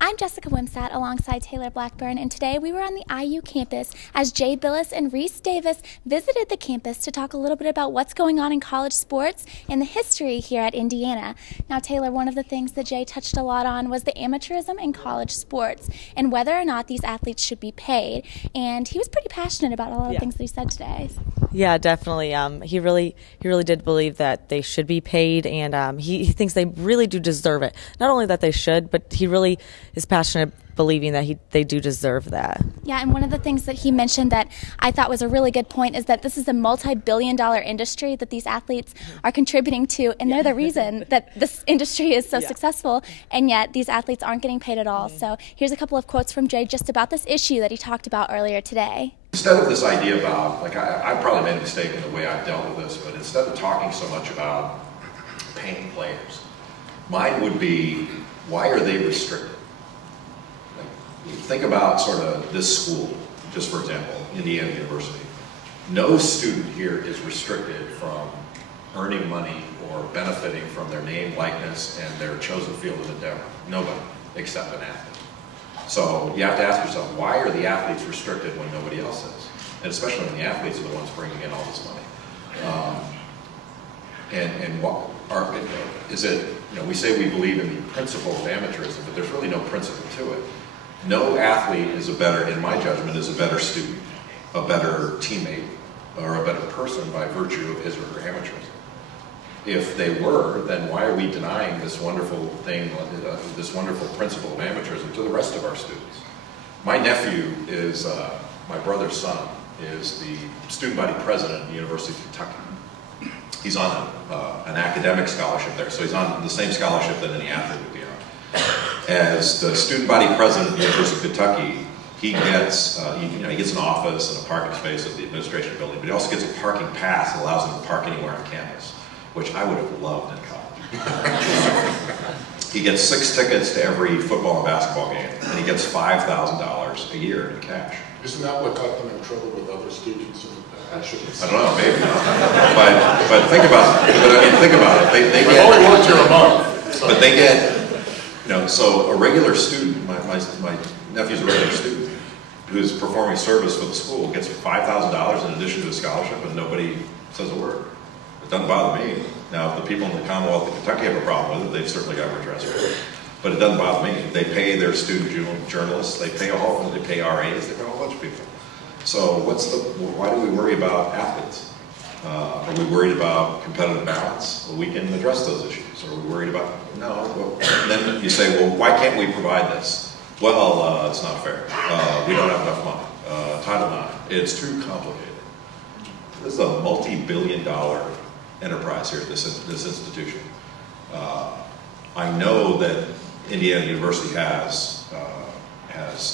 I'm Jessica Wimsatt alongside Taylor Blackburn, and today we were on the IU campus as Bilas and Rece Davis visited the campus to talk a little bit about what's going on in college sports and the history here at Indiana. Now, Taylor, one of the things that Jay touched a lot on was the amateurism in college sports and whether or not these athletes should be paid, and he was pretty passionate about a lot of things that he said today. Yeah, definitely. He really did believe that they should be paid, and he thinks they really do deserve it. Not only that they should, but he really is passionate believing that they do deserve that. Yeah, and one of the things that he mentioned that I thought was a really good point is that this is a multi-billion-dollar industry that these athletes are contributing to, and they're the reason that this industry is so successful, and yet these athletes aren't getting paid at all. So here's a couple of quotes from Jay just about this issue that he talked about earlier today. Instead of this idea about, like, I probably made a mistake in the way I've dealt with this, but instead of talking so much about paying players, mine would be, why are they restricted? Like, think about sort of this school, just for example, Indiana University. No student here is restricted from earning money or benefiting from their name, likeness, and their chosen field of endeavor. Nobody, except an athlete. So you have to ask yourself, why are the athletes restricted when nobody else is? And especially when the athletes are the ones bringing in all this money. And what is it? You know, we say we believe in the principle of amateurism, but there's really no principle to it. No athlete is a better, in my judgment, is a better student, a better teammate, or a better person by virtue of his or her amateurism. If they were, then why are we denying this wonderful thing, this wonderful principle of amateurism to the rest of our students? My nephew is, my brother's son, is the student body president at the University of Kentucky. He's on an academic scholarship there, so he's on the same scholarship that any athlete would be on. As the student body president at the University of Kentucky, he gets, he gets an office and a parking space at the administration building, but he also gets a parking pass that allows him to park anywhere on campus, which I would have loved in college. He gets 6 tickets to every football and basketball game, and he gets $5,000 a year in cash. Isn't that what got them in trouble with other students? I don't know, maybe not. But think about it. Think about it. They get, only worked here a month. So. But they get, so a regular student, my nephew's a regular student, who's performing service for the school, gets $5,000 in addition to a scholarship, and nobody says a word. It doesn't bother me. Now, if the people in the Commonwealth of Kentucky have a problem with it, they've certainly got redress for it. But it doesn't bother me. They pay their student journalists, they pay RAs, they pay a whole bunch of people. So why do we worry about athletes? Are we worried about competitive balance? Well, we can address those issues. Are we worried about, no. Well, and then you say, well, why can't we provide this? Well, it's not fair. We don't have enough money. Title IX, it's too complicated. This is a multi-billion-dollar enterprise here at this institution. I know that Indiana University has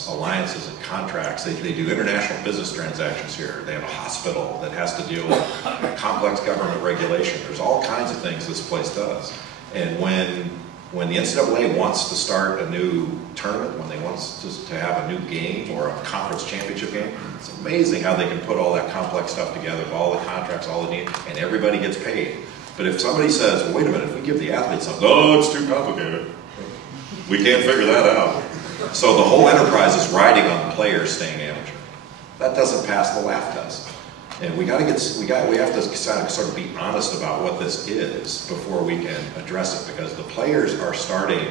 alliances and contracts. They do international business transactions here. They have a hospital that has to deal with complex government regulation. There's all kinds of things this place does. And when the NCAA wants to start a new tournament, when they want to have a new game or a conference championship game, it's amazing how they can put all that complex stuff together, all the contracts, all the needs, and everybody gets paid. But if somebody says, well, wait a minute, if we give the athletes something, oh, it's too complicated. We can't figure that out. So the whole enterprise is riding on the players staying amateur. That doesn't pass the laugh test. And we have to sort of be honest about what this is before we can address it, because the players are starting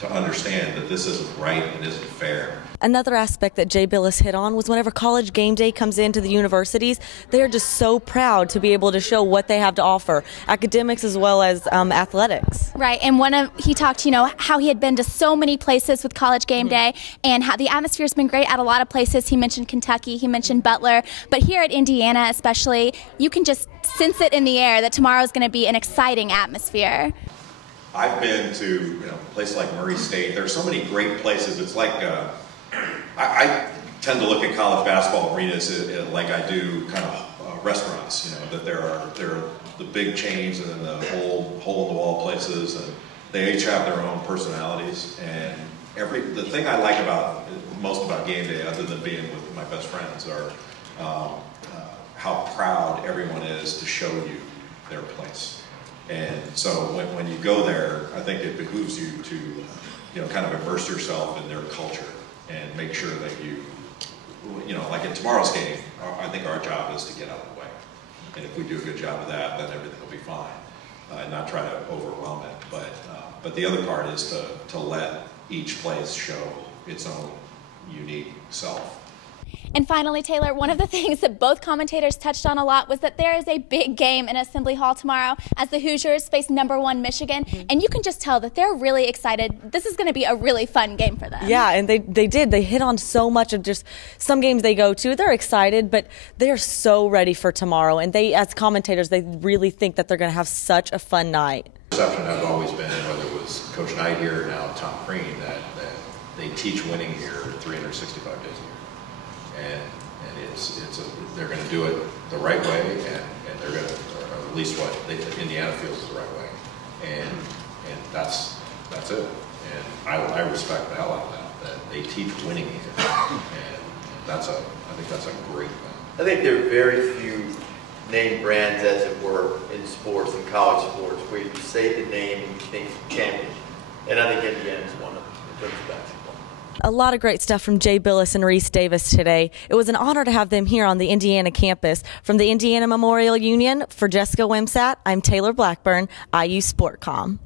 to understand that this isn't right and isn't fair. Another aspect that Jay Bilas hit on was whenever College Game Day comes into the universities, they are just so proud to be able to show what they have to offer, academics as well as athletics. Right, and he talked, how he had been to so many places with College Game Day and how the atmosphere's been great at a lot of places. He mentioned Kentucky, he mentioned Butler, but here at Indiana especially, you can just sense it in the air that tomorrow's going to be an exciting atmosphere. I've been to a place like Murray State. There are so many great places. It's like I tend to look at college basketball arenas like I do kind of restaurants. That there are the big chains and then the hole-in-the-wall places, and they each have their own personalities. And the thing I like most about Game Day, other than being with my best friends, are how proud everyone is to show you their place. And so when you go there, I think it behooves you to kind of immerse yourself in their culture and make sure that like in tomorrow's game, I think our job is to get out of the way. And if we do a good job of that, then everything will be fine, and not try to overwhelm it. But the other part is to let each place show its own unique self. And finally, Taylor, one of the things that both commentators touched on a lot was that there is a big game in Assembly Hall tomorrow as the Hoosiers face #1 Michigan. And you can just tell that they're really excited. This is going to be a really fun game for them. Yeah, and they did. They hit on so much of just some games they go to. They're excited, but they're so ready for tomorrow. And they, as commentators, they really think that they're going to have such a fun night. The perception has always been, whether it was Coach Knight here or now Tom Crean, that they teach winning here 365 days a year. And they're going to do it the right way, and they're going to, or at least what Indiana feels is the right way, and that's it. And I respect the hell out of that they teach winning here, and I think that's a great thing. I think there are very few name brands, as it were, in sports and college sports, where you say the name and you think champion, and I think Indiana is one of them in terms of basketball. A lot of great stuff from Jay Bilas and Rece Davis today. It was an honor to have them here on the Indiana campus. From the Indiana Memorial Union, for Jessica Wimsatt, I'm Taylor Blackburn, IU Sportcom.